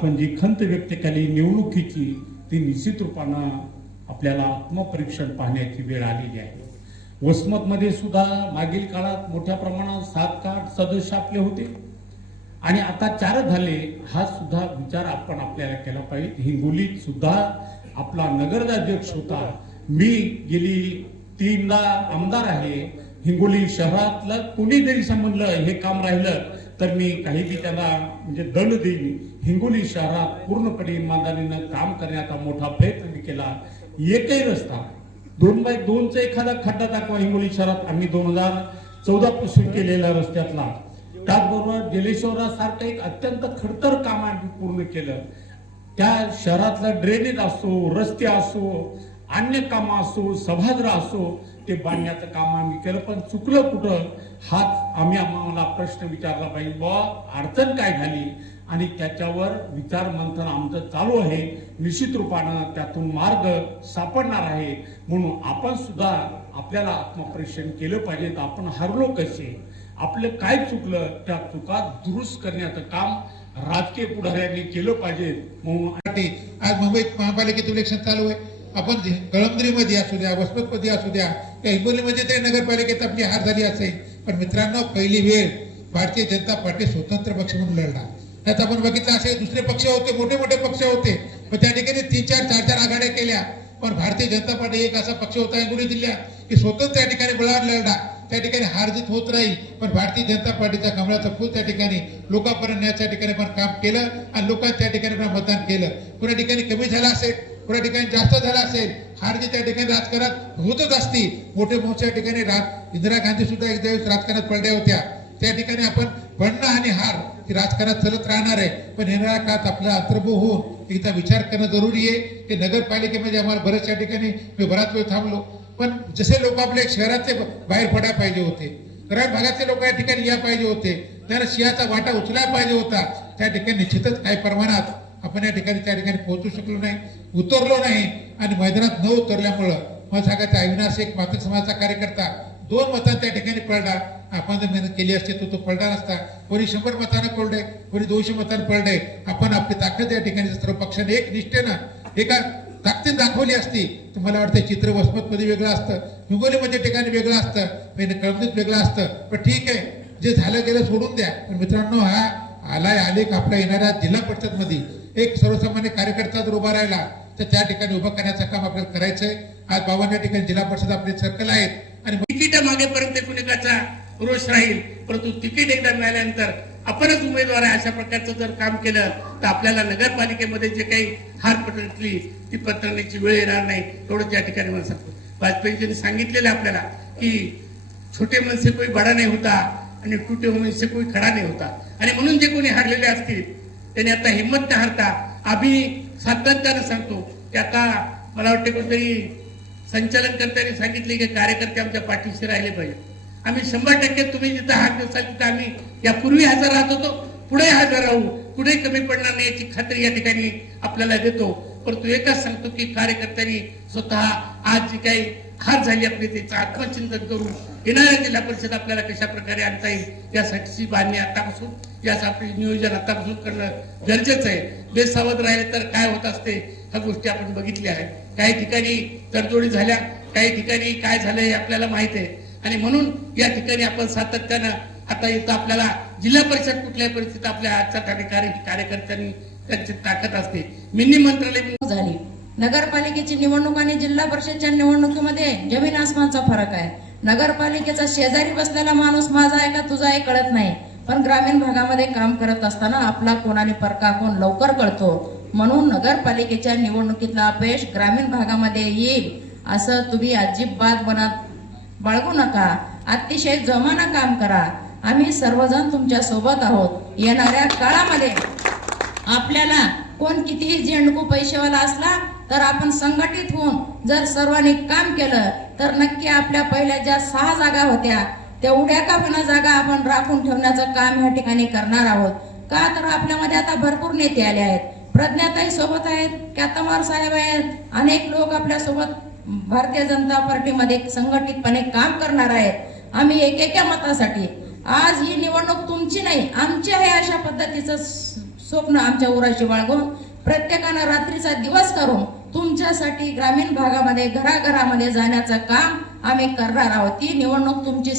आपण जी खंत व्यक्त केली निवडणुकीची ती निश्चित रूपानं आपल्याला आत्मपरीक्षण पाहण्याची वेळ आलेली आहे. वसमतमध्ये सुद्धा मागील काळात मोठ्या प्रमाणात सात आठ सदस्य आपले होते. आणि आता चार झाले हा सुद्धा विचार आपण आपल्याला केला पाहिजे. हिंगोलीत सुद्धा आपला नगराध्यक्ष होता. मी गेली तीनदा आमदार आहे. हिंगोली शहरातलं कोणी जरी समजलं हे काम राहिलं तर मी काही बी त्याला म्हणजे दंड देईन. हिंगोली शहरात पूर्णपणे इमानदारीनं काम करण्याचा मोठा प्रयत्न मी केला. एकही रस्ता दोन बाय दोनचा एखादा खड्डा दाखवा हिंगोली शहरात. आम्ही दोन हजार चौदा पासून केलेला रस्त्यातला. त्याचबरोबर जलेश्वरासारखं एक अत्यंत खडतर काम आम्ही पूर्ण केलं. त्या शहरातला ड्रेनेज असो रस्ते असो अन्य कामं असो सभागृह असो ते बांधण्याचं काम आम्ही केलं पण चुकलं कुठं? हाच आम्ही आम्हाला प्रश्न विचारला पाहिजे बुवा अडचण काय झाली? आणि त्याच्यावर विचार मंथन आमचं चालू आहे. निश्चित रूपानं त्यातून मार्ग सापडणार आहे. म्हणून आपण सुद्धा आपल्याला आत्मपरीक्षण केलं पाहिजे तर आपण हरलो कसे? आपलं काय चुकलं? त्या चुका दुरुस्त करण्याचं काम राजकीय पुढाऱ्यांनी केलं पाहिजे. म्हणून आज मुंबईत महापालिकेचं इलेक्शन चालू आहे. आपण कळमदरीमध्ये असू द्या वसमतमध्ये असू द्या त्या हिंगोलीमध्ये तरी नगरपालिकेत आपली हार झाली असेल. पण मित्रांनो पहिली वेळ भारतीय जनता पार्टी स्वतंत्र पक्ष म्हणून लढला त्यात आपण बघितलं असे दुसरे पक्ष होते मोठे मोठे पक्ष होते. पण त्या ठिकाणी तीन चार चार चार आघाड्या केल्या. पण भारतीय जनता पार्टी एक असा पक्ष होता हिंगोली जिल्ह्यात की स्वतंत्र त्या ठिकाणी बळावर लढला त्या ठिकाणी हारजीत होत राहील पण भारतीय जनता पार्टीचा कमळाचा फूल त्या ठिकाणी लोकांपर्यंत न्यायच्या ठिकाणी पण काम केलं आणि लोकांनी त्या ठिकाणी पण मतदान केलं. कुणा ठिकाणी कमी झालं असेल कुणा ठिकाणी जास्त झाला असेल हार जी त्या ठिकाणी राजकारणात होतच असती. मोठे मोठ्या ठिकाणी राज इंदिरा गांधी सुद्धा एक दिवस राजकारणात पडल्या होत्या. त्या ठिकाणी आपण बनणं आणि हार ही राजकारणात चलत राहणार आहे. पण येणाऱ्या काळात आपला अंतर्भूत होऊन एकदा विचार करणं जरुरी आहे की नगरपालिकेमध्ये आम्हाला बऱ्याचशा ठिकाणी मी बराच वेळ थांबलो. पण जसे लोक आपले शहरातले बाहेर पडायला पाहिजे होते ग्रामीण भागातले लोक या ठिकाणी या पाहिजे होते. त्यांना सिंहाचा वाटा उचलायला पाहिजे होता. त्या ठिकाणी निश्चितच काही प्रमाणात आपण या ठिकाणी त्या ठिकाणी पोहोचू शकलो नाही उतरलो नाही आणि मैदानात न उतरल्यामुळं मला सांगायचं अविनाश एक मातृ समाजाचा कार्यकर्ता दोन मतात त्या ठिकाणी पडला. आपण जर मेहनत केली असते तो तो पडला नसता. कोणी शंभर मतानं पडले कोणी दोनशे मतानं पडले. आपण आपली ताकद या ठिकाणी सर्व पक्षाने एक निष्ठेनं एका ताकदीन दाखवली असती. तर मला वाटतं चित्र वसमतमध्ये वेगळं असतं. हिंगोलीमध्ये ठिकाणी वेगळं असतं. म्हणजे कळमदीत वेगळं असतं. पण ठीक आहे. जे झालं गेलं सोडून द्या. पण मित्रांनो हा आलाय आलेख आपल्या येणाऱ्या जिल्हा परिषदमध्ये एक सर्वसामान्य कार्यकर्ता जर उभा राहिला तर त्या ठिकाणी उभं करण्याचं काम आपल्याला करायचंय. आज बावन्न ठिकाणी जिल्हा परिषद आपले सर्कल आहेत. आणि तिकीट मागेपर्यंत कुणिकाचा रोष राहील. परंतु तिकीट एकदा मिळाल्यानंतर आपणच उमेदवार आहे अशा प्रकारचं जर काम केलं तर आपल्याला नगरपालिकेमध्ये जे काही हार पटली ती पत्रण्याची वेळ येणार नाही. एवढं या ठिकाणी मला सांगतो. वाजपेयीजींनी सांगितलेलं आपल्याला की छोटे मनसे कोई बडा नाही होता. आणि टुटे होऊन से कोणी खडा नाही होता. आणि म्हणून जे कोणी हारलेले असतील त्यांनी आता हिंमत न हारता आम्ही सातत्यानं सांगतो की आता मला वाटते कोणतरी संचालन करताना सांगितले की कार्यकर्ते आमच्या पाठीशी राहिले पाहिजे. आम्ही शंभर टक्के तुम्ही जिथं हात दिवसाल तिथं आम्ही यापूर्वी हजर राहत होतो. पुढे हजर राहू. कुठेही कमी पडणार नाही याची खात्री या ठिकाणी आपल्याला देतो. परंतु एकच सांगतो की कार्यकर्त्यांनी स्वतः आज जी काही हार झाली आपली त्याचं आत्मचिंतन करून येणाऱ्या जिल्हा परिषद आपल्याला कशा प्रकारे आणता येईल यासाठीची बांधणी आतापासून यासाठी नियोजन आतापासून करणं गरजेचं आहे. बेसावध राहिले तर काय होत असते ह्या गोष्टी आपण बघितल्या आहेत. काही ठिकाणी तडजोडी झाल्या काही ठिकाणी काय झालं हे आपल्याला माहीत आहे. आणि म्हणून या ठिकाणी आपण सातत्यानं आता इथं आपल्याला जिल्हा परिषद कुठल्याही परिस्थितीत आपल्या आजच्या ठिकाणी कार्यकर्त्यांनी त्यांची ताकद असते. मिनी मंत्रालय झाली. नगरपालिकेची निवडणूक आणि जिल्हा परिषदच्या निवडणुकीमध्ये जमीन आसमानचा फरक आहे. नगरपालिकेचा शेजारी बसलेला माणूस माझा आहे का तुझा आहे कळत नाही. पण ग्रामीण भागामध्ये काम करत असताना आपला कोणाने परका कोण लवकर कळतो. म्हणून नगरपालिकेच्या निवडणुकीतला अपयश ग्रामीण भागामध्ये येईल असं तुम्ही अजिबात मनात बाळगू नका. अतिशय जमाना काम करा. आम्ही सर्वजण तुमच्यासोबत आहोत. येणाऱ्या काळामध्ये आपल्याला कोण कितीही झेंडकू पैसेवाला असला तर आपण संघटित होऊन जर सर्वांनी काम केलं तर नक्की आपल्या पहिल्या ज्या सहा जागा होत्या तेवढ्या का पण जागा आपण राखून ठेवण्याचं काम या ठिकाणी करणार आहोत. का तर आपल्यामध्ये आता भरपूर नेते आले आहेत. प्रज्ञाताई सोबत आहेत कॅतमार साहेब आहेत. अनेक लोक आपल्यासोबत भारतीय जनता पार्टीमध्ये संघटितपणे काम करणार आहेत. आम्ही एकेका मतासाठी आज ही निवडणूक तुमची नाही आमची आहे अशा पद्धतीचं स्वप्न आमच्या उराशी बाळगून प्रत्येकानं रात्रीचा दिवस करून तुमच्यासाठी ग्रामीण भागामध्ये घराघरामध्ये जाण्याचं काम आम्ही करणार आहोत. ती निवडणूक तुमची